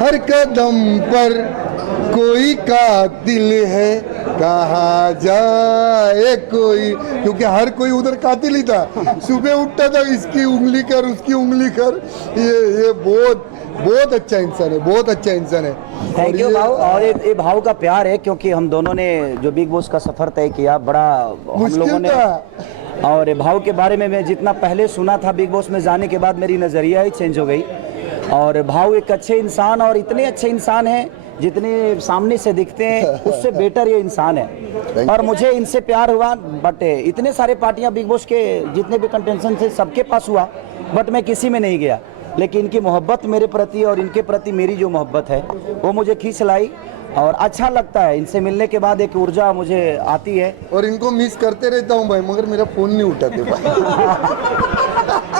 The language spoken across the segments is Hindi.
हर कदम पर कोई कातिल है, कहाँ जाए कोई, क्योंकि हर कोई उधर कातिल ही था। सुबह उठता था, इसकी उंगली कर, उसकी उंगली कर। ये बहुत बहुत अच्छा इंसान है, बहुत अच्छा इंसान है। थैंक यू भाव। और ये भाव का प्यार है, क्योंकि हम दोनों ने जो बिग बॉस का सफर तय किया, बड़ा हम लोगों मुश्किल ने, था। और भाव के बारे में मैं जितना पहले सुना था, बिग बॉस में जाने के बाद मेरी नज़रिया ही चेंज हो गई। और भाव एक अच्छे इंसान, और इतने अच्छे इंसान हैं जितने सामने से दिखते हैं उससे बेटर ये इंसान है। और मुझे इनसे प्यार हुआ, बट इतने सारे पार्टियां बिग बॉस के जितने भी कंटेस्टेंट थे सबके पास हुआ, बट मैं किसी में नहीं गया। लेकिन इनकी मोहब्बत मेरे प्रति और इनके प्रति मेरी जो मोहब्बत है वो मुझे खींच लाई, और अच्छा लगता है। इनसे मिलने के बाद एक ऊर्जा मुझे आती है। और इनको मिस करते रहता हूँ भाई, मगर मेरा फोन नहीं उठाते भाई।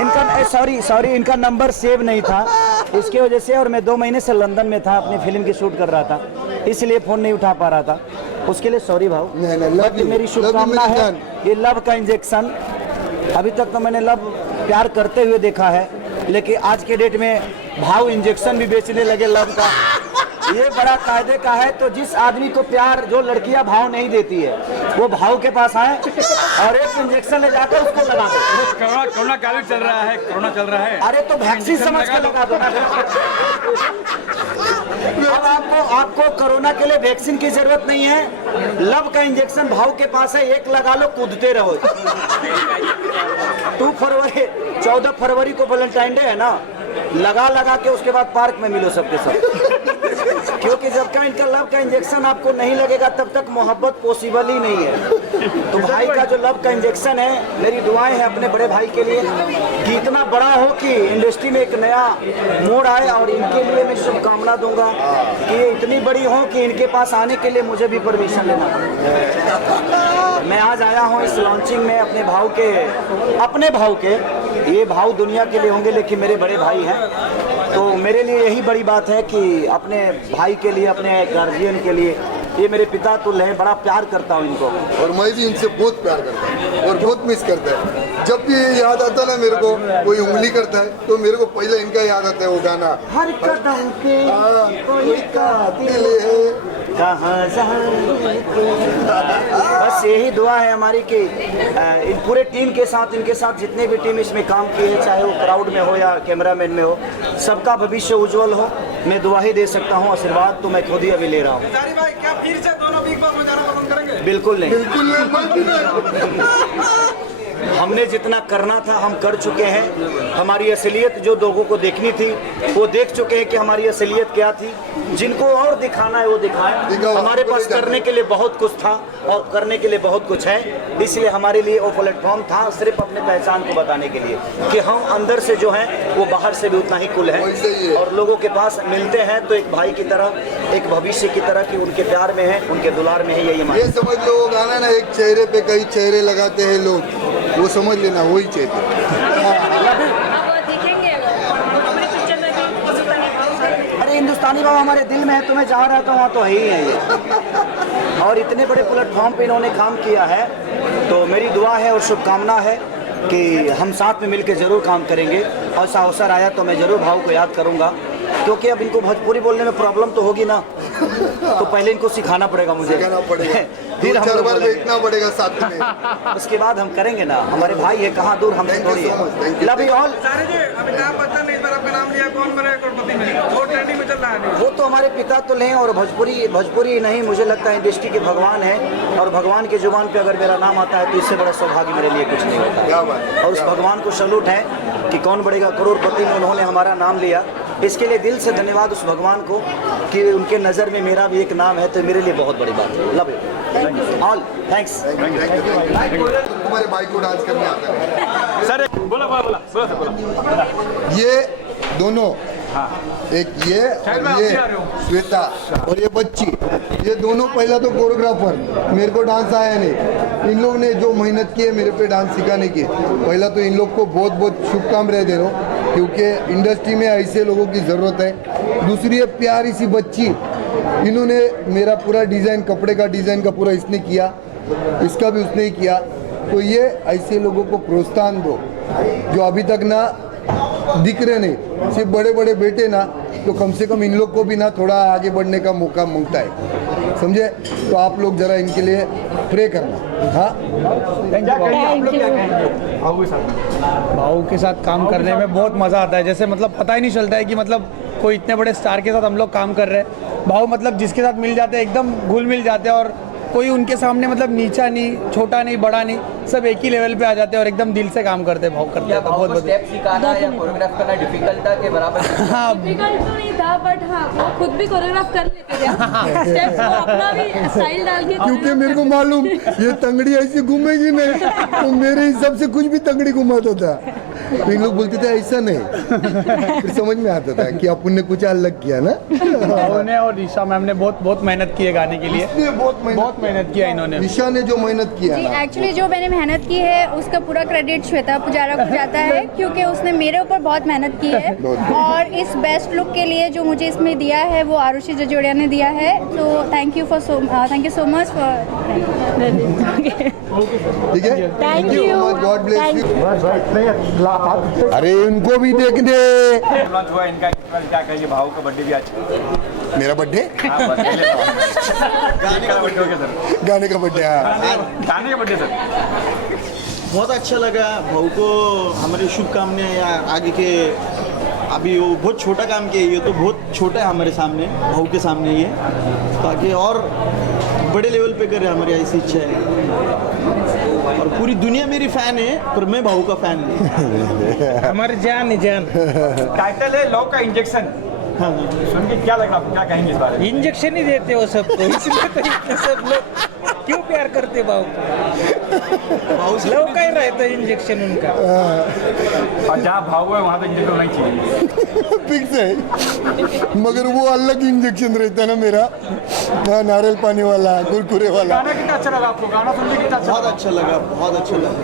इनका सॉरी इनका नंबर सेव नहीं था, इसकी वजह से। और मैं 2 महीने से लंदन में था, अपनी फिल्म की शूट कर रहा था, इसलिए फ़ोन नहीं उठा पा रहा था। उसके लिए सॉरी भाव। नहीं, मेरी शुभकामना है, ये लव का इंजेक्शन। अभी तक तो मैंने लव प्यार करते हुए देखा है, लेकिन आज के डेट में भाव इंजेक्शन भी बेचने लगे लव का। ये बड़ा कायदे का है। तो जिस आदमी को प्यार, जो लड़कियां भाव नहीं देती है, वो भाव के पास आए और एक इंजेक्शन ले जाकर उसको लगा दे। कोरोना काल चल रहा है, कोरोना चल रहा है। अरे तो वैक्सीन समझ के लगा दो ना। अब आपको कोरोना के लिए वैक्सीन की जरूरत नहीं है, लव का इंजेक्शन भाव के पास है, एक लगा लो, कूदते रहो। 14 फरवरी को वैलेंटाइन डे है ना, लगा के उसके बाद पार्क में मिलो सबके साथ। क्योंकि जब तक इनका लव का इंजेक्शन आपको नहीं लगेगा तब तक मोहब्बत पॉसिबल ही नहीं है। तो भाई का जो लव का इंजेक्शन है, मेरी दुआएं हैं अपने बड़े भाई के लिए कि इतना बड़ा हो कि इंडस्ट्री में एक नया मोड़ आए। और इनके लिए मैं शुभकामना दूंगा कि ये इतनी बड़ी हो कि इनके पास आने के लिए मुझे भी परमिशन लेना पड़े। मैं आज आया हूँ इस लॉन्चिंग में अपने भाव के। ये भाव दुनिया के लिए होंगे, लेकिन मेरे बड़े भाई हैं। तो मेरे लिए यही बड़ी बात है कि अपने भाई के लिए, अपने गार्जियन के लिए, ये मेरे पिता तुल्य हैं, बड़ा प्यार करता हूँ इनको। और मैं भी इनसे बहुत प्यार करता हूँ और बहुत मिस करता है। जब भी याद आता ना मेरे को, कोई उंगली करता है तो मेरे को पहले इनका याद आता है, वो गाना हर कदम पे कोई कातिल है, कहाँ जाए। बस यही दुआ है हमारी कि इन पूरे टीम के साथ, इनके साथ जितने भी टीम इसमें काम किए हैं, चाहे वो क्राउड में हो या कैमरामैन में हो, सबका भविष्य उज्जवल हो। मैं दुआ ही दे सकता हूँ, आशीर्वाद तो मैं खुद ही अभी ले रहा हूँ। क्या फिर से दोनों बिग बॉस में जाना पसंद करेंगे? बिल्कुल नहीं। बिल्कुल। हमने जितना करना था हम कर चुके हैं। हमारी असलियत जो लोगों को देखनी थी वो देख चुके हैं कि हमारी असलियत क्या थी। जिनको और दिखाना है वो दिखाएं। हमारे पास करने के लिए बहुत कुछ था और करने के लिए बहुत कुछ है, इसलिए हमारे लिए वो प्लेटफॉर्म था सिर्फ अपने पहचान को बताने के लिए कि हम अंदर से जो हैं वो बाहर से भी उतना ही कुल है। और लोगों के पास मिलते हैं तो एक भाई की तरह, एक भविष्य की तरह कि उनके प्यार में है, उनके दुलार में है। यही हमारे, ये समझ लो वो गाना ना, एक चेहरे पे कई चेहरे लगाते हैं लोग, वो समझ लेना वही चेहरे। अरे हिंदुस्तानी बाबा हमारे दिल में है, तो मैं जहाँ रहता हूँ वहाँ तो है ही है ये। और इतने बड़े प्लेटफॉर्म पे इन्होंने काम किया है, तो मेरी दुआ है और शुभकामना है कि हम साथ में मिलकर ज़रूर काम करेंगे। ऐसा अवसर आया तो मैं ज़रूर भाव को याद करूँगा, क्योंकि अब इनको भोजपुरी बोलने में प्रॉब्लम तो होगी ना, तो पहले इनको सिखाना पड़ेगा मुझे, फिर हम 2-4 बार देखना पड़ेगा साथ में। उसके बाद हम करेंगे ना। हमारे भाई है, कहाँ दूर हमसे थोड़ी है। Love you all. अभी नाम पता नहीं, पर आपका नाम लिया, कौन बनेगा करोड़पति में? वो ट्रेंडिंग में चल रहा है। वो तो हमारे पिता तो हैं, और भोजपुरी नहीं, मुझे लगता है इंडस्ट्री के भगवान है। और भगवान के जुबान पे अगर मेरा नाम आता है तो इससे बड़ा सौभाग्य मेरे लिए कुछ नहीं होता। और उस भगवान को सैल्यूट है कि कौन बढ़ेगा करोड़पति में उन्होंने हमारा नाम लिया। इसके लिए दिल से धन्यवाद उस भगवान को कि उनके नज़र में मेरा भी एक नाम है, तो मेरे लिए बहुत बड़ी बात है। Love you all, thanks. तुम्हारे भाई को डांस करने आता है सर? बोला। ये दोनों, एक ये और ये श्वेता और ये बच्ची, ये दोनों पहला तो कोरियोग्राफर। मेरे को डांस आया नहीं, इन लोग ने जो मेहनत की है मेरे पे डांस सिखाने की, पहला तो इन लोग को बहुत बहुत शुभकामनाएं दे रहा हूँ, क्योंकि इंडस्ट्री में ऐसे लोगों की ज़रूरत है। दूसरी है प्यारी सी बच्ची, इन्होंने मेरा पूरा डिज़ाइन, कपड़े का डिज़ाइन का पूरा इसने किया, इसका भी उसने ही किया। तो ये ऐसे लोगों को प्रोत्साहन दो जो अभी तक ना दिख रहे नहीं, सिर्फ बड़े बड़े बेटे ना, तो कम से कम इन लोग को भी ना थोड़ा आगे बढ़ने का मौका मिलता है, समझे? तो आप लोग जरा इनके लिए प्रे करना। हाँ, भाऊ के साथ काम करने में बहुत मज़ा आता है। जैसे मतलब पता ही नहीं चलता है कि मतलब कोई इतने बड़े स्टार के साथ हम लोग काम कर रहे हैं। भाऊ मतलब जिसके साथ मिल जाते हैं एकदम घुल मिल जाते हैं, और कोई उनके सामने मतलब नीचा नहीं, छोटा नहीं, बड़ा नहीं, सब एक ही लेवल पे आ जाते हैं और एकदम दिल से काम करते हैं। भाऊ करते हैं तो बहुत बहुत स्टेप सिखाना या कोरियोग्राफ करना डिफिकल्ट था के बराबर? हाँ, डिफिकल्ट तो नहीं था, बट हाँ वो खुद भी कोरियोग्राफ कर लेते थे। स्टेप को अपना भी स्टाइल डाल के, क्योंकि मेरे को मालूम ये तंगड़ी ऐसी घूमेगी नहीं, तो मेरे हिसाब से कुछ भी तंगड़ी घुमाता था। तो इन लोग बोलते थे ऐसा नहीं, फिर समझ में आता था कि अपन ने कुछ अलग किया ना। भाऊ ने और ईशा मैम ने बहुत बहुत मेहनत की है गाने के लिए, इसलिए बहुत मेहनत किया इन्होंने। ईशा ने जो मेहनत किया जी, ना, एक्चुअली जो मैंने मेहनत की है उसका पूरा क्रेडिट श्वेता पुजारा को जाता है, क्योंकि उसने मेरे ऊपर बहुत मेहनत की है। और इस बेस्ट लुक के लिए जो मुझे इसमें दिया है वो आरुषि जजोड़िया ने दिया है। तो thank you so much for. ठीक है, thank you, God bless you. अरे उनको भी देख दे। लॉन्च हुआ इनका, क्या कहिए? भाव का बर्थडे भी आज। मेरा बर्थडे? गाने का बर्थडे हो गया सर। गाने का बर्थडे? गाने का बर्थडे सर। बहुत अच्छा लगा। भाऊ को हमारी शुभकामनाएं आगे के। अभी वो बहुत छोटा काम किया, ये तो बहुत छोटा है हमारे सामने, भाऊ के सामने ये, ताकि और बड़े लेवल पे करे, हमारी ऐसी इच्छा है। और पूरी दुनिया मेरी फैन है, पर मैं भाऊ का फैन हूँ। हमारे जान टाइटल है लव का इंजेक्शन। हाँ, सुन के क्या लगा आपको, क्या कहेंगे इस बारे में? इंजेक्शन ही देते हो सबको, इसलिए तो इतने सब लोग क्यों प्यार करते भाऊ को? भाऊ से लव का ही रहता है इंजेक्शन उनका। और जहाँ भाव है वहाँ तो इंजेक्शन होना ही चाहिए। फिक्स है, मगर वो अलग इंजेक्शन रहता है ना मेरा, हाँ, नारियल पानी वाला, कुरकुरे वाला। गाना कितना अच्छा लगा आपको? गाना सुन के कितना अच्छा बहुत अच्छा लगा, बहुत अच्छा लगा।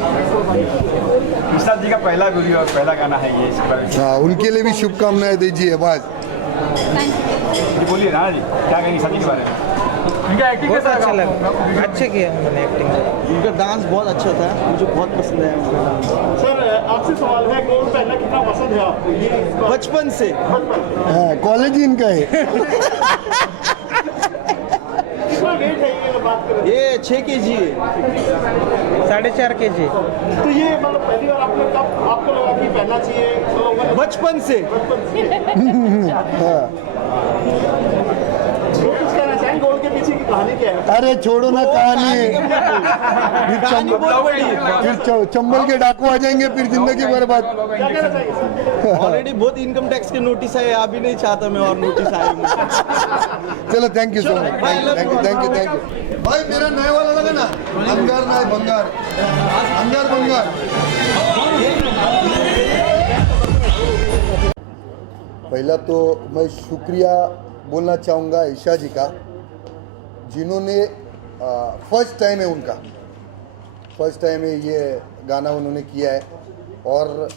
विशाल जी का पहला वीडियो और पहला गाना है ये, इस पर हाँ, उनके लिए भी शुभकामनाएं दीजिए। बस जी बोलिए ना जी, क्या कहेंगे विशाल जी के बारे में? इनका एक्टिंग कैसा अच्छा लगा? लगा, अच्छे किया उन्होंने एक्टिंग। उनका डांस बहुत अच्छा था, मुझे बहुत पसंद आया उनका डांस। सर आपसे सवाल है, कौन पहला कितना पसंद है आपको? ये बचपन से हाँ, कॉलेज ही इनका है। कितना वेट है ये बात करें? ये 6 kg है। 4.5 kg। तो ये मतलब पहली बार आपने कब आपको लगा कि पहनना चाहिए? तो बचपन से। कुछ कहना चाहेंगे, गोल के पीछे की कहानी क्या है? अरे छोड़ो ना कहानी, कहानी बहुत बड़ी है। फिर चंबल के डाकू आ जाएंगे, फिर जिंदगी बर्बाद। क्या कहना चाहिए सर? ऑलरेडी बहुत इनकम टैक्स के नोटिस आए, अभी नहीं चाहता मैं और नोटिस आए मुझे। चलो, thank you so much, thank you, thank you, thank you. भाई मेरा नया वाला लगा ना, अंगार ना बंगार, अंगार बंगार। पहला तो मैं शुक्रिया बोलना चाहूँगा ईशा जी का, जिन्होंने फर्स्ट टाइम है उनका, फर्स्ट टाइम है ये गाना उन्होंने किया है, और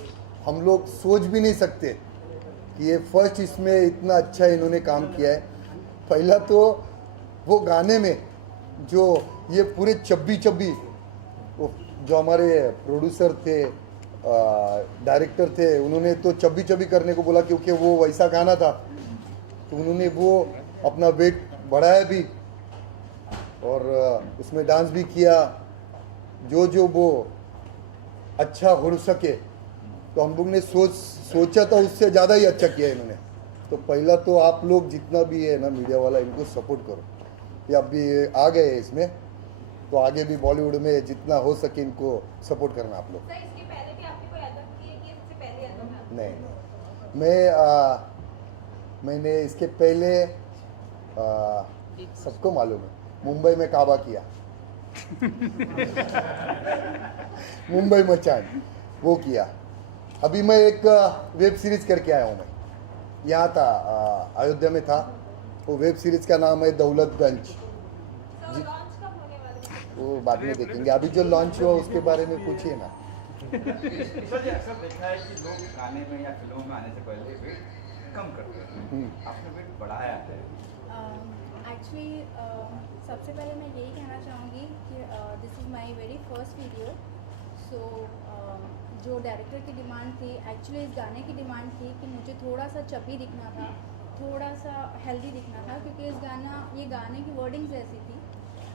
हम लोग सोच भी नहीं सकते कि ये फर्स्ट इसमें इतना अच्छा इन्होंने काम किया है। पहला तो वो गाने में जो ये पूरे चब्बी वो जो हमारे प्रोड्यूसर थे, डायरेक्टर थे, उन्होंने तो चब्बी करने को बोला, क्योंकि वो वैसा गाना था, तो उन्होंने वो अपना वेट बढ़ाया भी और उसमें डांस भी किया, जो वो अच्छा हो सके। तो हम लोग ने सोचा था उससे ज़्यादा ही अच्छा किया इन्होंने। तो पहला तो आप लोग जितना भी है ना मीडिया वाला, इनको सपोर्ट करो। ये अभी आ गए इसमें, तो आगे भी बॉलीवुड में जितना हो सके इनको सपोर्ट करना आप लोग। इसके पहले भी आपने कोई एल्बम की है कि इससे पहले एल्बम है? नहीं, मैंने इसके पहले सबको मालूम है, मुंबई में काबा किया। मुंबई मचान वो किया। अभी मैं एक वेब सीरीज करके आया हूँ। मैं यहाँ था, अयोध्या में था। वो वेब सीरीज का नाम है दौलतगंज। लॉन्च कब होने वाला है? वो बाद में देखेंगे, अभी जो लॉन्च हुआ उसके बारे में पूछिए ना। सर जी, अक्सर देखा है कि लोग गाने में या फिल्मों में आने से पहले वेट कम करते हैं, आपने वेट बढ़ाया है। एक्चुअली सबसे पहले मैं यही कहना चाहूँगी कि this is my very first video, so जो डायरेक्टर की डिमांड थी, एक्चुअली इस गाने की डिमांड थी कि मुझे थोड़ा सा चपी दिखना था, थोड़ा सा हेल्दी दिखना था, क्योंकि ये गाने की वर्डिंग्स ऐसी थी।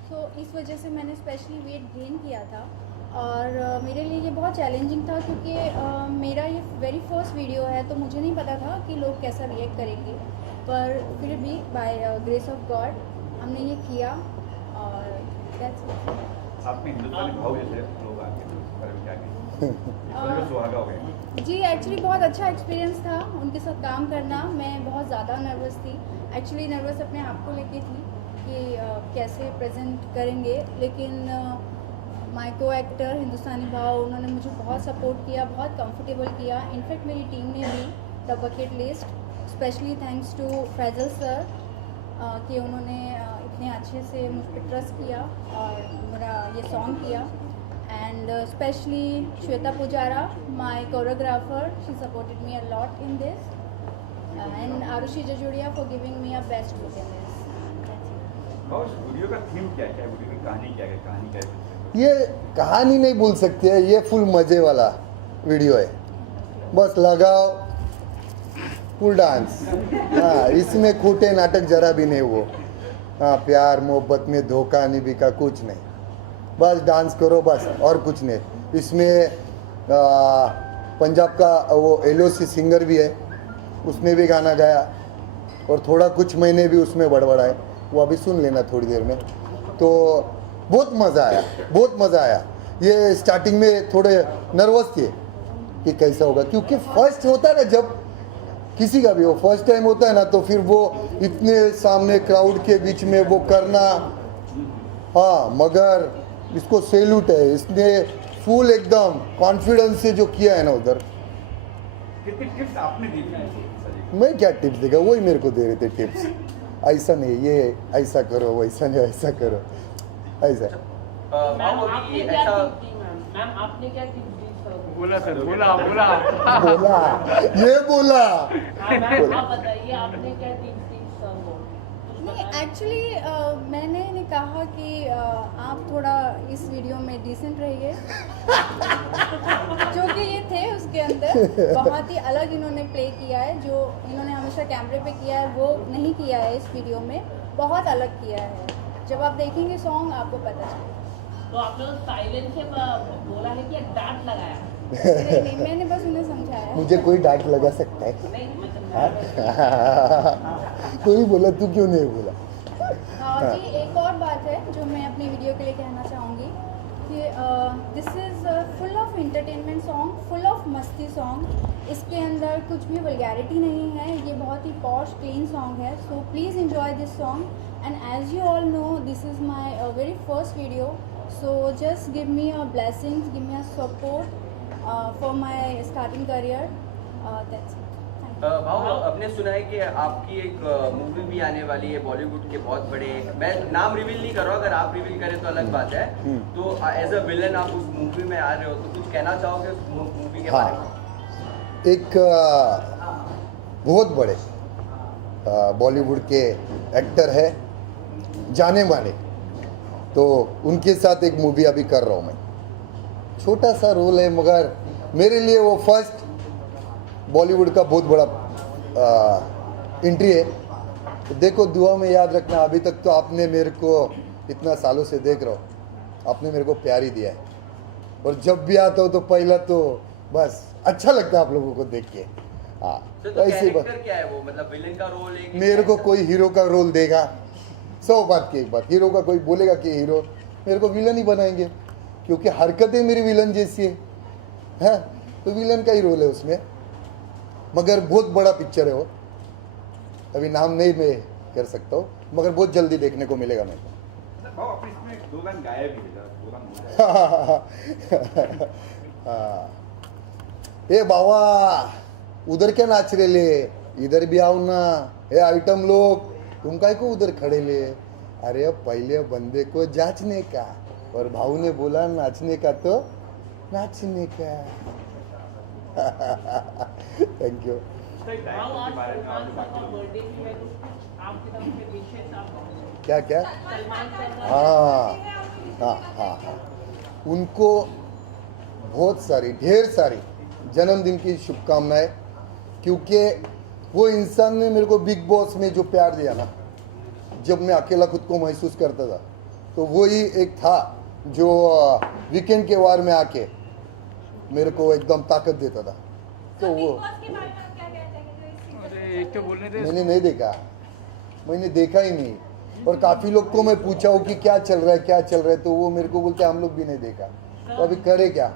सो इस वजह से मैंने स्पेशली वेट गेन किया था और मेरे लिए ये बहुत चैलेंजिंग था, क्योंकि मेरा ये वेरी फर्स्ट वीडियो है, तो मुझे नहीं पता था कि लोग कैसा रिएक्ट करेंगे, पर फिर भी बाय ग्रेस ऑफ गॉड हमने ये किया और that's it. आपने हिंदुस्तानी भाव जैसे लोग आके पर क्या कहें सुहागा हो गए जी, एक्चुअली बहुत अच्छा एक्सपीरियंस था उनके साथ काम करना। मैं बहुत ज़्यादा नर्वस थी, एक्चुअली नर्वस अपने आप को लेके थी कि कैसे प्रेजेंट करेंगे, लेकिन माय को एक्टर हिंदुस्तानी भाव उन्होंने मुझे बहुत सपोर्ट किया, बहुत कंफर्टेबल किया। इनफैक्ट मेरी टीम ने भी the bucket list, specially thanks to Faizal sir कि उन्होंने इतने अच्छे से मुझ पर ट्रस्ट किया और मेरा ये सॉन्ग किया। And specially Shweta Pujara, my choreographer, she supported me a lot in this, and Arushi Jajodia for giving me a best look in this. और वीडियो का थीम क्या है, वीडियो की कहानी क्या है, कहानी क्या है? ये कहानी नहीं बोल सकते हैं, ये फुल मजे वाला वीडियो है, बस लगाओ फुल डांस। हाँ, इसमें खोटे नाटक जरा भी नहीं वो। हाँ, प्यार मोहब्बत में धोखा नहीं बिका, कुछ नहीं, बस डांस करो बस, और कुछ नहीं। इसमें पंजाब का वो LOC सिंगर भी है, उसने भी गाना गाया और थोड़ा कुछ महीने भी उसमें बड़बड़ाए, वो अभी सुन लेना थोड़ी देर में। तो बहुत मज़ा आया, बहुत मज़ा आया। ये स्टार्टिंग में थोड़े नर्वस थे कि कैसा होगा, क्योंकि फर्स्ट होता है ना, जब किसी का भी वो फर्स्ट टाइम होता है ना, तो फिर वो इतने सामने क्राउड के बीच में वो करना, हाँ, मगर इसको सैल्यूट है, इसने फुल एकदम कॉन्फिडेंस से जो किया है ना उधर। कितनी टिप्स आपने दी थी? मैं क्या टिप्स देगा, वही मेरे को दे रहे थे टिप्स, ऐसा नहीं, ये ऐसा करो, वैसा नहीं, ऐसा करो, ऐसा। बोला सर, बोला बोला, ये बोला। आप बताइए आपने क्या नहीं, एक्चुअली मैंने कहा कि आप थोड़ा इस वीडियो में डिसेंट रहिए जो कि ये थे उसके अंदर बहुत ही अलग इन्होंने प्ले किया है, जो इन्होंने हमेशा कैमरे पे किया है वो नहीं किया है इस वीडियो में, बहुत अलग किया है। जब आप देखेंगे सॉन्ग आपको पता चलेगा। तो आपने साइलेंस से बोला है कि डांट लगाया? नहीं, मैंने बस उन्हें समझाया। मुझे कोई डांट लगा सकता है? नहीं, मतलब कोई बोला, तू क्यों नहीं बोला? जी, एक और बात है जो मैं अपनी वीडियो के लिए कहना चाहूँगी कि this is full of entertainment song, full of मस्ती सॉन्ग। इसके अंदर कुछ भी वल्गैरिटी नहीं है, ये बहुत ही पॉश क्लीन सॉन्ग है। So please enjoy this song and as you all know this is my very first video, so just give me a blessings, give me a support for my starting career. That's भाव, आपने सुना है कि आपकी एक मूवी भी आने वाली है बॉलीवुड के बहुत बड़े, मैं नाम रिवील नहीं कर रहा हूँ, अगर आप रिवील करें तो अलग बात है। तो एज अ विलन आप उस मूवी में आ रहे हो, तो कुछ कहना चाहोगे उस मूवी के बारे में? एक बहुत बड़े बॉलीवुड के एक्टर है, जाने माने, तो उनके साथ एक मूवी अभी कर रहा हूँ मैं। छोटा सा रोल है, मगर मेरे लिए वो फर्स्ट बॉलीवुड का बहुत बड़ा एंट्री है। तो देखो, दुआ में याद रखना, अभी तक तो आपने मेरे को इतना सालों से देख रहा हो, आपने मेरे को प्यार ही दिया है, और जब भी आता हो तो पहला तो बस अच्छा लगता है आप लोगों को देख के। हाँ, तो ऐसी बात क्या है वो, मतलब विलेन का रोल है? मेरे को कोई हीरो का रोल देगा, 100 बात की एक बात, हीरो का कोई बोलेगा कि हीरो, मेरे को विलन ही बनाएंगे, क्योंकि हरकतें मेरी विलन जैसी है, तो विलन का ही रोल है उसमें। मगर बहुत बड़ा पिक्चर है वो, अभी नाम नहीं मैं कर सकता हूँ, मगर बहुत जल्दी देखने को मिलेगा मेरे को। भाव, अपने इसमें 2 गान गाए भी है, 2 गान हो जाए। ए बाबा, उधर क्या नाच रहे ले, इधर भी आओ ना। ए आइटम लोग, तुम काय को उधर खड़े ले? अरे पहले बंदे को जांचने का, और भाऊ ने बोला नाचने का तो नाचने का। Thank you. क्या क्या? हाँ हाँ हाँ हाँ, उनको बहुत सारी, ढेर सारी जन्मदिन की शुभकामनाएं, क्योंकि वो इंसान ने मेरे को बिग बॉस में जो प्यार दिया ना, जब मैं अकेला खुद को महसूस करता था, तो वही एक था जो वीकेंड के वार में आके मेरे को एकदम ताकत देता था। तो वो मैंने नहीं देखा, मैंने देखा ही नहीं। और काफ़ी लोग को मैं पूछा हूँ कि क्या चल रहा है, क्या चल रहा है, तो वो मेरे को बोलते हम लोग भी नहीं देखा। तो अभी करे क्या?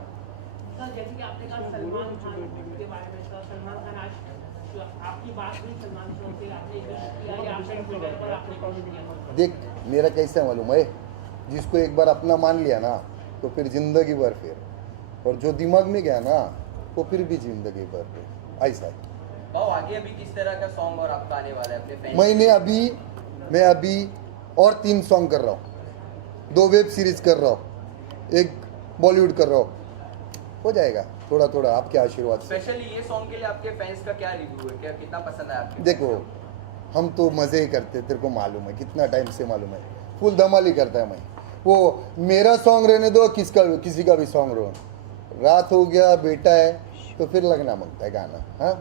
जैसे कि आपने कहा सलमान खान के बारे में, सलमान खान आज जो आपकी बात हुई सलमान खान से, आपने किया या आपने ट्विटर पर आपने कमेंट किया? देख, मेरा कैसा मालूम है, जिसको एक बार अपना मान लिया ना तो फिर जिंदगी भर फिर, और जो दिमाग में गया ना वो फिर भी जिंदगी भर फिर, ऐसा है। भाव आगे अभी किस तरह का सॉन्ग और आपका आने वाला है अपने फैन? मैं अभी और 3 सॉन्ग कर रहा हूँ, 2 वेब सीरीज कर रहा हूँ, 1 बॉलीवुड कर रहा हूँ, हो जाएगा थोड़ा थोड़ा आपके आशीर्वाद से। स्पेशली ये सॉन्ग के लिए आपके फैंस का क्या रिव्यू है, क्या कितना पसंद है आपको? देखो, हम तो मज़े ही करते, तेरे को मालूम है, कितना टाइम से मालूम है, फुल धमाल ही करता है मैं। वो मेरा सॉन्ग रहने दो, किसी का भी सॉन्ग रहो, रात हो गया, बेटा है, तो फिर लगना मांगता है गाना। हाँ,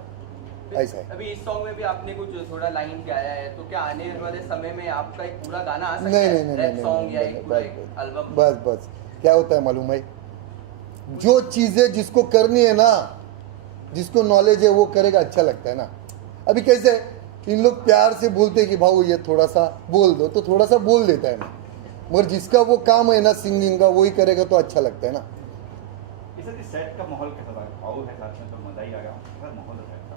ऐसा है। अभी इस सॉन्ग में भी आपने कुछ थोड़ा लाइन गाया है, तो क्या आने वाले समय में आपका एक पूरा गाना आ सकता है? नहीं, रैप सॉन्ग या एक पूरा एल्बम? बस क्या होता है मालूम है, जो चीज़ें जिसको करनी है ना, जिसको नॉलेज है वो करेगा, अच्छा लगता है ना। अभी कैसे इन लोग प्यार से बोलते हैं कि भाऊ ये थोड़ा सा बोल दो, तो थोड़ा सा बोल देता है ना, मगर जिसका वो काम है ना सिंगिंग का, वही करेगा तो अच्छा लगता है ना। इस सेट का माहौल कैसा था? भाव है साथ में तो मजा ही आ गया, कैसा माहौल है सेट का?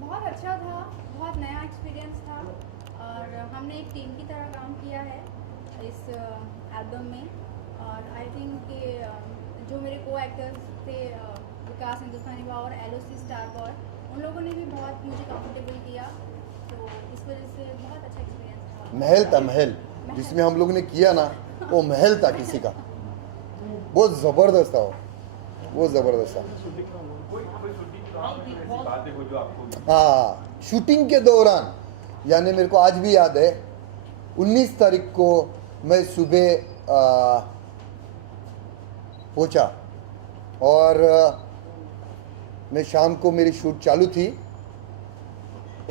बहुत अच्छा था, बहुत नया एक्सपीरियंस था, और हमने एक टीम की तरह काम किया है इस एल्बम में। और आई थिंक कि जो मेरे को एक्टर्स थे, विकास हिंदुस्तानी बा और LOC स्टार बॉय, उन लोगों ने भी बहुत मुझे कंफर्टेबल किया, तो इस वजह से बहुत अच्छा एक्सपीरियंस था। महल था, महल जिसमें हम लोग ने किया ना, वो महल था किसी का, बहुत ज़बरदस्त था वो ज़बरदस्त था। कोई शूटिंग बात है जो आपको? हाँ, शूटिंग के दौरान, यानी मेरे को आज भी याद है, 19 तारीख को मैं सुबह पहुंचा, और मैं शाम को मेरी शूट चालू थी,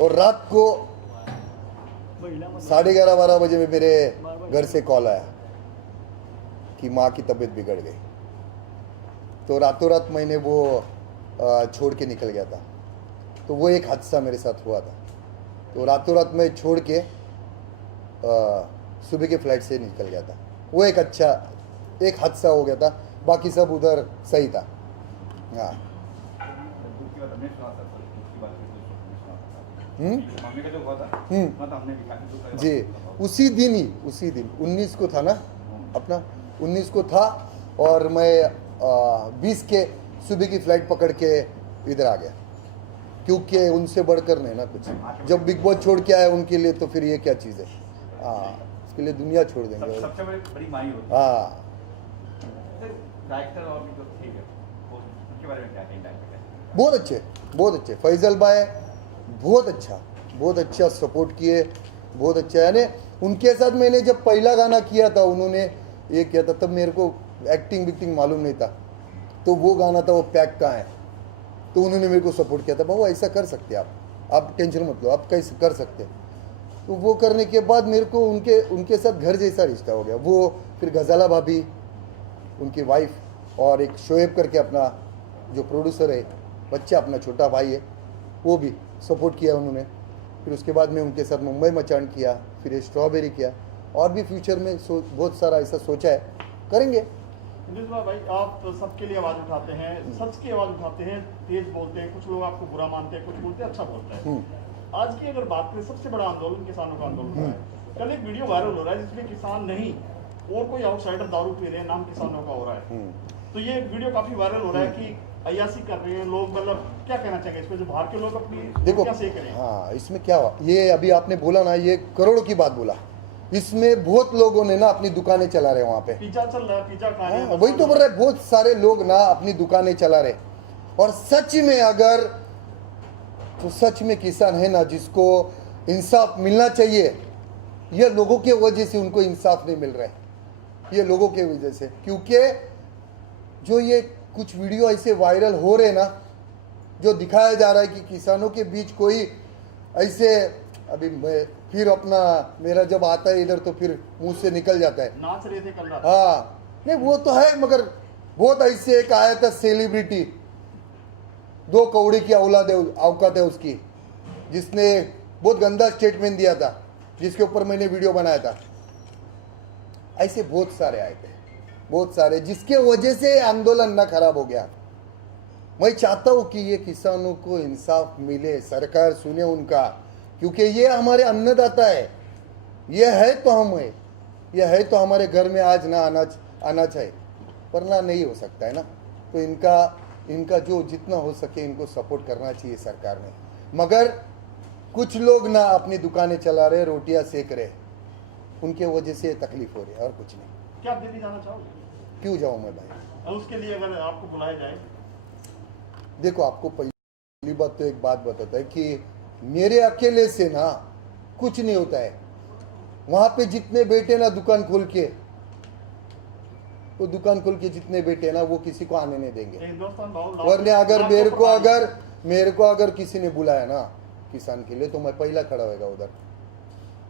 और रात को 11:30-12 बजे में मेरे घर से कॉल आया कि माँ की तबीयत बिगड़ गई। तो रातों रात मैंने वो छोड़ के निकल गया था। तो वो एक हादसा मेरे साथ हुआ था। तो रातों रात मैं छोड़ के सुबह के फ्लाइट से निकल गया था। वो एक अच्छा एक हादसा हो गया था, बाकी सब उधर सही था। हाँ, जी, उसी दिन 19 को था ना, अपना 19 को था, और मैं 20 के सुबह की फ्लाइट पकड़ के इधर आ गया, क्योंकि उनसे बढ़कर नहीं ना कुछ। जब बिग बॉस छोड़ के आए उनके लिए, तो फिर ये क्या चीज़ है। हाँ, उसके लिए दुनिया छोड़ देंगे। सबसे बड़ी माई होती है। हाँ, डायरेक्टर और भी जो ठीक है, उनके बारे में क्या कहें? डायरेक्टर बहुत अच्छे फैजल भाई, बहुत अच्छा सपोर्ट किए, बहुत अच्छा। यानी उनके साथ मैंने जब पहला गाना किया था, उन्होंने ये किया था, तब मेरे को एक्टिंग मालूम नहीं था। तो वो गाना था, वो पैक का है, तो उन्होंने मेरे को सपोर्ट किया था, भाऊ ऐसा कर सकते आप टेंशन मत लो, आप कैसे कर सकते। तो वो करने के बाद मेरे को उनके साथ घर जैसा रिश्ता हो गया। वो फिर गजाला भाभी, उनकी वाइफ, और एक शोएब करके अपना जो प्रोड्यूसर है, बच्चा अपना छोटा भाई है, वो भी सपोर्ट किया उन्होंने। फिर उसके बाद में उनके साथ मुंबई मचान किया, फिर ये स्ट्रॉबेरी किया, और भी फ्यूचर में बहुत सारा ऐसा सोचा है, करेंगे। भाई, आप तो सबके लिए आवाज़ उठाते हैं, सच की आवाज़ उठाते हैं, तेज बोलते हैं, कुछ लोग आपको बुरा मानते हैं, कुछ बोलते हैं अच्छा बोलते हैं। आज की अगर बात करें, सबसे बड़ा आंदोलन किसानों का आंदोलन है। कल एक वीडियो वायरल हो रहा है जिसमें किसान नहीं और कोई आउटसाइडर दारू पी रहे हैं, नाम किसानों का हो रहा है। तो ये वीडियो काफी वायरल हो रहा है कि अय्यासी कर रहे हैं लोग, मतलब क्या कहना चाहेंगे इसमें, जो बाहर के लोग अपनी देखो क्या सेक रहे हैं? हाँ, इसमें क्या हुआ, ये अभी आपने बोला ना, ये करोड़ों की बात बोला। इसमें बहुत लोगों ने ना अपनी दुकानें चला रहे वहाँ पे, पिज्जा चल रहा है, पिज्जा खा रहे हैं, वही तो बोल रहे, बहुत सारे लोग ना अपनी दुकानें चला रहे। और सच में अगर तो सच में किसान है ना, जिसको इंसाफ मिलना चाहिए, ये लोगों के वजह से उनको इंसाफ नहीं मिल रहा है, ये लोगों के वजह से। क्योंकि जो ये कुछ वीडियो ऐसे वायरल हो रहे ना, जो दिखाया जा रहा है कि किसानों के बीच कोई ऐसे, अभी मैं फिर अपना मेरा जब आता है इधर तो फिर मुंह से निकल जाता है, नाच रहे थे कल रात। हाँ नहीं वो तो है, मगर बहुत ऐसे एक आया था सेलिब्रिटी, 2 कौड़ी की औकात है उसकी, जिसने बहुत गंदा स्टेटमेंट दिया था, जिसके ऊपर मैंने वीडियो बनाया था। ऐसे बहुत सारे आए थे, बहुत सारे, जिसके वजह से आंदोलन ना खराब हो गया। मैं चाहता हूँ कि ये किसानों को इंसाफ मिले, सरकार सुने उनका, क्योंकि ये हमारे अन्नदाता है, ये है तो हम है, ये है तो हमारे घर में आज ना अनाज है, वरना नहीं हो सकता है ना। तो इनका जो जितना हो सके इनको सपोर्ट करना चाहिए सरकार ने। मगर कुछ लोग ना अपनी दुकानें चला रहे, रोटियां सेक रहे, उनके वजह से तकलीफ हो रही है और कुछ नहीं। क्या आप दिल्ली जाना चाहोगे? क्यों जाऊँ मैं भाई? और उसके लिए अगर आपको बुलाया जाए? देखो, आपको पहली बात तो एक बात बताता है कि मेरे अकेले से ना कुछ नहीं होता है। वहां पे जितने बैठे ना दुकान खोल के, वो दुकान खोल के जितने बैठे ना वो किसी को आने नहीं देंगे। हिंदुस्तान भाव वरना अगर मेरे को अगर किसी ने बुलाया ना किसान के लिए, तो मैं पहला खड़ा होगा उधर,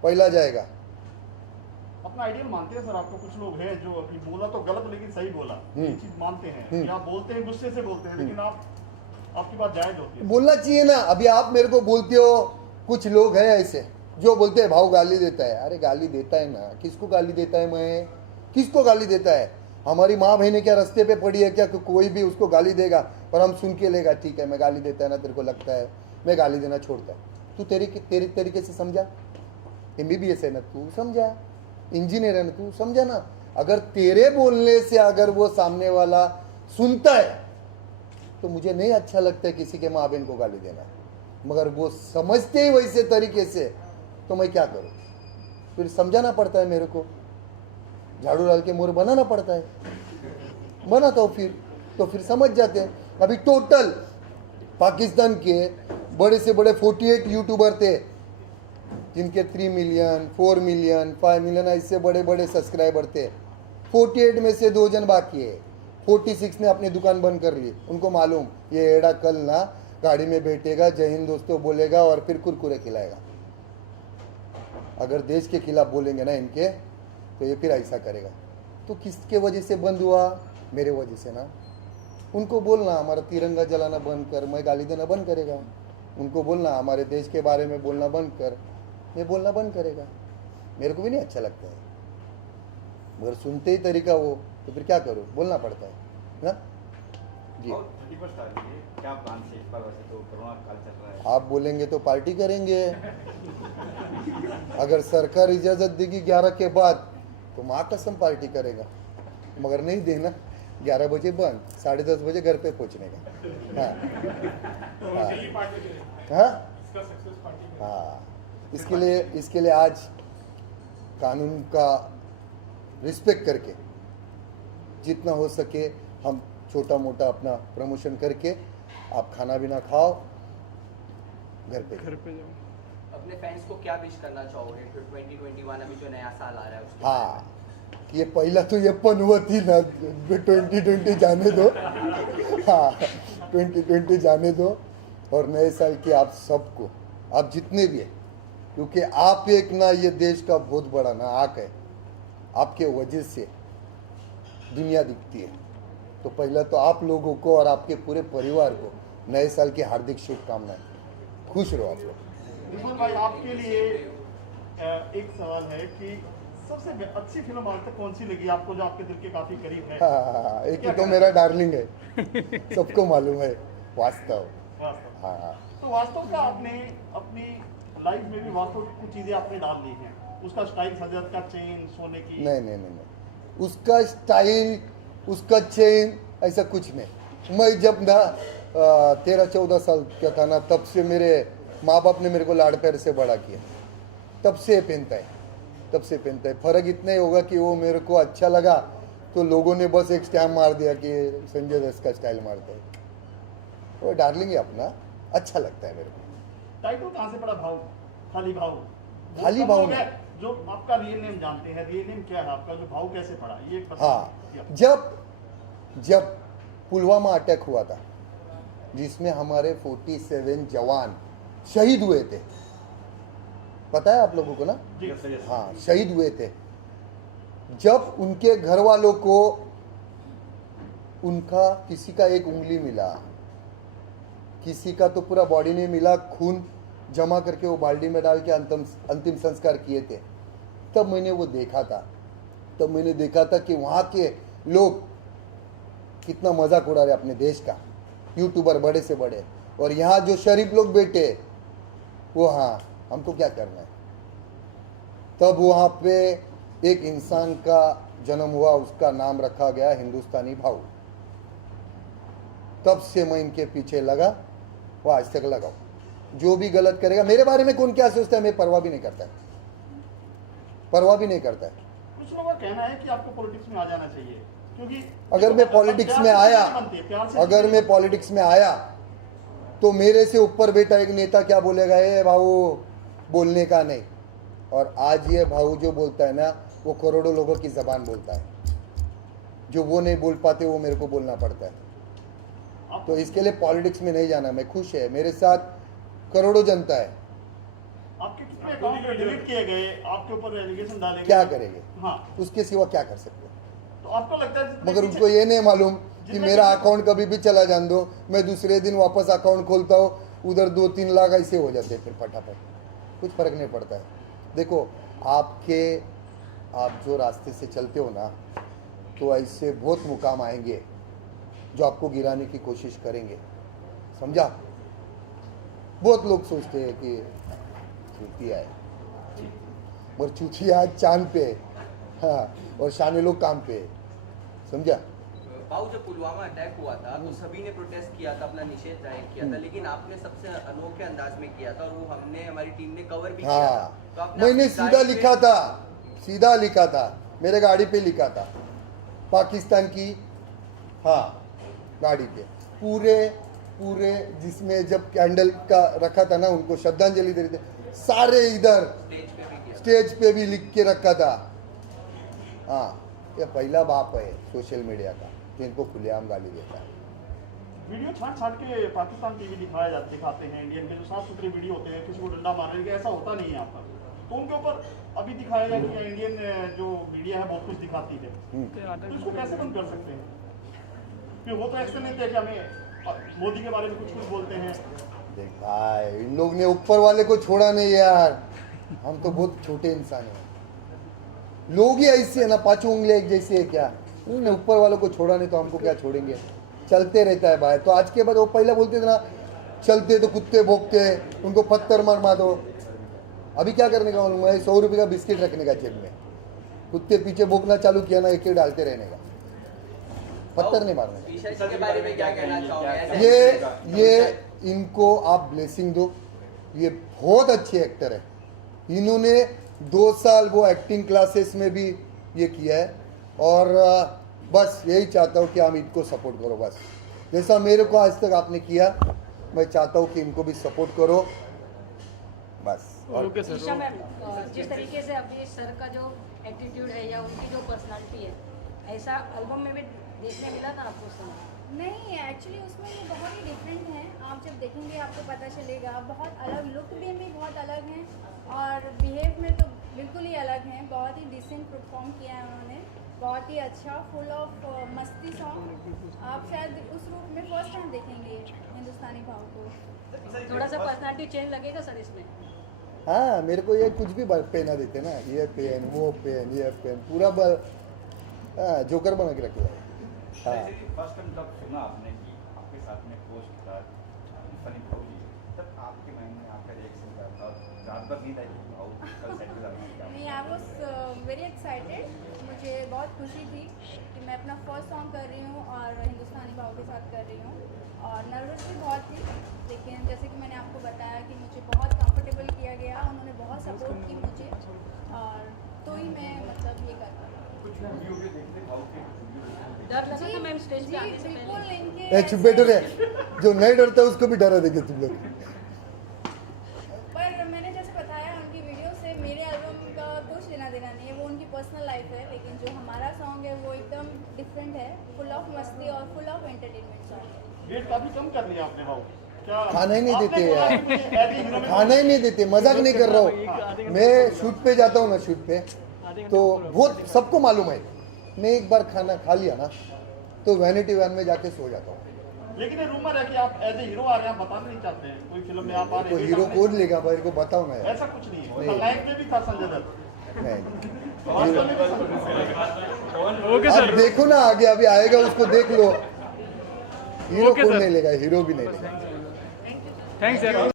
पहला जाएगा। अपना आइडियल मानते हैं सर आपको? कुछ लोग हैं जो अपनी बोला तो गलत लेकिन सही बोला, ये चीज मानते हैं, या बोलते हैं गुस्से से बोलते हैं, लेकिन आपकी बात जायज होती है। बोलना चाहिए ना। अभी आप मेरे को बोलते हो, कुछ लोग हैं ऐसे जो बोलते हैं भाव गाली देता है। अरे गाली देता है ना, किसको गाली देता है? मैं किसको गाली देता है? हमारी माँ बहनें क्या रास्ते पे पड़ी है क्या? कोई भी उसको गाली देगा और हम सुन के लेगा, ठीक है मैं गाली देता है ना, तेरे को लगता है मैं गाली देना छोड़ता है। तू तेरी तरीके से समझा, MBBS है ना तू समझा, इंजीनियर है ना तू समझा ना। अगर तेरे बोलने से अगर वो सामने वाला सुनता है तो मुझे नहीं अच्छा लगता है किसी के माँ बहन को गाली देना, मगर वो समझते ही वैसे तरीके से, तो मैं क्या करूं? फिर समझाना पड़ता है मेरे को, झाड़ू डाल के मोर बनाना पड़ता है, बनाता हूँ फिर समझ जाते हैं। अभी टोटल पाकिस्तान के बड़े से बड़े 48 यूट्यूबर थे, जिनके 3 मिलियन 4 मिलियन 5 मिलियन ऐसे बड़े बड़े सब्सक्राइबर थे। 48 में से 2 जन बाकी है। 46 ने अपनी दुकान बंद कर ली। उनको मालूम ये एड़ा कल ना गाड़ी में बैठेगा, जय हिंद दोस्तों बोलेगा और फिर कुरकुरे खिलाएगा। अगर देश के खिलाफ बोलेंगे ना इनके, तो ये फिर ऐसा करेगा। तो किसके वजह से बंद हुआ? मेरे वजह से ना। उनको बोलना हमारा तिरंगा जलाना बंद कर, मैं गाली देना बंद करेगा। उनको बोलना हमारे देश के बारे में बोलना बंद कर, मैं बोलना बंद करेगा। मेरे को भी नहीं अच्छा लगता है, मगर सुनते ही तरीका वो, तो फिर क्या करो, बोलना पड़ता है ना जी। क्या प्लान है इस बार? वैसे तो कोरोना काल चल रहा है, आप बोलेंगे तो पार्टी करेंगे। अगर सरकार इजाजत देगी 11 के बाद तो माँ कसम पार्टी करेगा, मगर नहीं देना 11 बजे बंद, 10:30 बजे घर पे पहुंचने का। हाँ हाँ, इसके लिए आज कानून का रिस्पेक्ट करके जितना हो सके हम छोटा मोटा अपना प्रमोशन करके आप खाना भी ना खाओ, घर पे जाओ। अपने फैंस को क्या विश करना चाहोगे? फिर 2021 अभी जो नया साल आ रहा है उसके हाँ, ये पहला तो ये पनवत ही ना, 2020 जाने दो। हाँ 2020 जाने दो, और नए साल की आप सबको, आप जितने भी हैं, क्योंकि आप एक ना ये देश का बहुत बड़ा ना आंख है, आपके वजह से दुनिया दिखती है। तो पहला तो आप लोगों को और आपके पूरे परिवार को नए साल की हार्दिक शुभकामनाएं। खुश रहो आप लोग। रिजवान भाई, आपके लिए एक सवाल है कि सबसे अच्छी फिल्म आज तक कौन सी लगी आपको, जो आपके दिल के काफी करीब है? हाँ, एक ही तो मेरा डार्लिंग है, सबको मालूम है, वास्तव। हाँ, तो वास्तव का आपने अपनी लाइफ में भी वास्तव कुछ चीजें आपने डाल दी हैं, उसका स्टाइल, सजत का चेन, सोने की? नहीं, उसका स्टाइल, उसका चेन ऐसा कुछ नहीं। मैं जब ना 13-14 साल का था ना, तब से मेरे माँ बाप ने मेरे को लाड़ प्यार से बड़ा किया, तब से पहनता है। फर्क इतना ही होगा कि वो मेरे को अच्छा लगा तो लोगों ने बस एक स्टैम्प मार दिया कि संजय दत्त का स्टाइल मारता है। वो डार्लिंग है अपना, अच्छा लगता है मेरे को। टाइटल कहाँ से पड़ा? भाव, खाली भाव? खाली भाव में जो आपका रियल नेम जानते हैं, रियल नेम क्या है आपका, जो भाव कैसे पड़ा ये हाँ, जब पुलवामा अटैक हुआ था जिसमें हमारे 47 जवान शहीद हुए थे, पता है आप लोगों को ना? हाँ, शहीद हुए थे। जब उनके घर वालों को उनका किसी का एक उंगली मिला, किसी का तो पूरा बॉडी नहीं मिला, खून जमा करके वो बाल्टी में डाल के अंतिम संस्कार किए थे, तब मैंने वो देखा था। तब मैंने देखा था कि वहाँ के लोग कितना मजाक उड़ा रहे अपने देश का, यूट्यूबर बड़े से बड़े, और यहाँ जो शरीफ लोग बैठे वो, हाँ हमको क्या करना है। तब वहाँ पे एक इंसान का जन्म हुआ, उसका नाम रखा गया हिंदुस्तानी भाऊ। तब से मैं इनके पीछे लगा, वो आज तक लगाओ। जो भी गलत करेगा, मेरे बारे में कौन क्या सोचता है मैं परवाह भी नहीं करता है, परवाह भी नहीं करता है। कुछ लोगों का कहना है कि आपको पॉलिटिक्स में आ जाना चाहिए, क्योंकि अगर मैं पॉलिटिक्स में आया, अगर मैं पॉलिटिक्स में आया तो मेरे से ऊपर बेटा एक नेता क्या बोलेगा, ये भाऊ बोलने का नहीं। और आज ये भाऊ जो बोलता है ना, वो करोड़ों लोगों की जबान बोलता है, जो वो नहीं बोल पाते वो मेरे को बोलना पड़ता है। तो इसके लिए पॉलिटिक्स में नहीं जाना। मैं खुश है, मेरे साथ करोड़ों जनता है। आपके कितने अकाउंट डिलीट किए गए, आपके ऊपर एलिगेशन डाले गए, क्या करेंगे? हाँ, उसके सिवा क्या कर सकते हैं? तो आपको लगता है मगर उनको ये नहीं मालूम कि मेरा अकाउंट कभी भी चला जान दो, मैं दूसरे दिन वापस अकाउंट खोलता हूँ, उधर 2-3 लाख ऐसे हो जाते हैं फिर फटाफट, कुछ फर्क नहीं पड़ता है। देखो आप जो रास्ते से चलते हो ना, तो ऐसे बहुत मुकाम आएंगे जो आपको गिराने की कोशिश करेंगे, समझा? बहुत लोग सोचते हैं कि चूतिया है, और चूतिया आज चांद पे है, हाँ, और शाने लोग काम पे है, समझा? बाबू जब पुलवामा अटैक हुआ था तो सभी ने प्रोटेस्ट किया था, अपना निषेध जाहिर किया था, लेकिन आपने सबसे अनोखे अंदाज में किया था और वो हमारी टीम ने कवर भी किया था। तो आपने मैंने सीधा लिखा था, मेरे गाड़ी पे लिखा था, पाकिस्तान की, हाँ, गाड़ी पे पूरे जिसमें जब कैंडल का रखा था ना, उनको श्रद्धांजलि दे रहे थे, सारे इधर स्टेज पे भी लिख के रखा था। हाँ, ये पहला बाप है सोशल मीडिया का जो इनको खुलेआम गाली देता है। वीडियो छाट के पाकिस्तान टीवी दिखाते हैं, इंडियन के जो साफ सुथरे वीडियो होते हैं, किसी को डंडा मारने के, ऐसा होता नहीं है यहाँ पर। तो उनके ऊपर अभी दिखाया गया कि इंडियन जो मीडिया है बहुत कुछ दिखाती है, तो इसको कैसे बंद कर सकते हैं? फिर वो तो ऐसे नहीं थे कि हमें मोदी के बारे में कुछ बोलते हैं। देख भाई, इन लोग ने ऊपर वाले को छोड़ा नहीं यार, हम तो बहुत छोटे इंसान हैं। लोग ही ऐसे है ना, पांचों उंगलियां एक जैसी है क्या? उन्होंने ऊपर वालों को छोड़ा नहीं तो हमको क्या छोड़ेंगे? चलते रहता है भाई। तो आज के बाद वो पहले बोलते थे ना, चलते तो कुत्ते भोंकते, उनको पत्थर मार दो। अभी क्या करने का मालूम है? 100 रुपये का बिस्किट रखने का जेब में, कुत्ते पीछे भोंकना चालू किया ना, एक डालते रहने का, पत्थर नहीं मारने का। के बारे में क्या कहना चाहोगे? ये इनको आप ब्लेसिंग दो, ये बहुत अच्छे एक्टर है। इन्होंने 2 साल वो एक्टिंग क्लासेस में भी ये किया है, और बस यही चाहता हूँ कि हम इनको सपोर्ट करो। बस जैसा मेरे को आज तक आपने किया, मैं चाहता हूँ कि इनको भी सपोर्ट करो बस। और ईशा मैम, जिस तरीके से अभी सर का जो एटीट्यूड है या उनकी जो पर्सनालिटी है, ऐसा एल्बम में भी देखने मिला था आपको उस समय? नहीं, एक्चुअली उसमें ये बहुत ही डिफरेंट है। आप जब देखेंगे आपको पता चलेगा, बहुत अलग लुक में भी बहुत अलग हैं, और बिहेव में तो बिल्कुल ही अलग हैं। बहुत ही डिसेंट परफॉर्म किया है उन्होंने, बहुत ही अच्छा, फुल ऑफ मस्ती सॉन्ग। आप शायद उस रूप में फर्स्ट टाइम देखेंगे हिंदुस्तानी भाव को। थोड़ा सा पर्सनालिटी चेंज लगेगा सर इसमें? हाँ, मेरे को ये कुछ भी पहना देते ना, ये पेन वो पेन ये पेन, पूरा जोकर बना के रखे। हाँ, फर्स्ट टाइम जब सुना आपने कि आपके साथ में पोस्ट था फनी भाजी, तब आपके माइंड में आपका रिएक्शन क्या था? रात भर नींद आई थी भाऊ कल सेट पे जाना? नहीं, आई वॉज वेरी एक्साइटेड। मुझे बहुत खुशी थी कि मैं अपना फर्स्ट सॉन्ग कर रही हूँ और हिंदुस्तानी भाव के साथ कर रही हूँ, और नर्वस भी बहुत थी, लेकिन जैसे कि मैंने आपको बताया कि मुझे बहुत कंफर्टेबल किया गया, उन्होंने बहुत सपोर्ट की मुझे, और तो ही मैं मतलब ये कर पाई। डर लगा था मैम स्टेज पे आने से पहले? चुप बैठो रे, जो नहीं डरता उसको भी डरा देंगे तुम लोग। पर मैंने जैसे बताया, उनकी वीडियो से मेरे एल्बम का कुछ लेना देना नहीं है, वो उनकी उनकी पर्सनल लाइफ है, लेकिन जो हमारा सॉन्ग है वो एकदम डिफरेंट है, फुल ऑफ मस्ती और फुल ऑफ एंटरटेनमेंट सॉन्ग है। वेट काफी कम कर लिया आपने भाव, क्या खाना ही नहीं आपने देते बोला यार। कि मुझे ऐसे हीरो में- खाना ही नहीं देते, मजाक नहीं कर रहा हूँ। मैं शूट पे जाता हूँ ना, शूट पे तो बहुत सबको मालूम है, मैं एक बार खाना खा लिया ना तो वैनिटी वैन में जाके सो जाता हूँ। लेकिन ये रूमर है कि आप एज ए हीरो आ रहे हैं, आप बताना नहीं चाहते हैं कोई फिल्म में आप आ रहे तो हैं, हीरो कौन लेगा भाई को बताओ ना यार। ऐसा कुछ नहीं है, नहीं। लाइफ में भी था संजय दत्त, नहीं वास्तव में भी संजय दत्त। अब देखो ना आगे, अभी आएगा उसको देख लो। हीरो कौन नहीं लेगा, हीरो भी नहीं लेगा। थैंक्स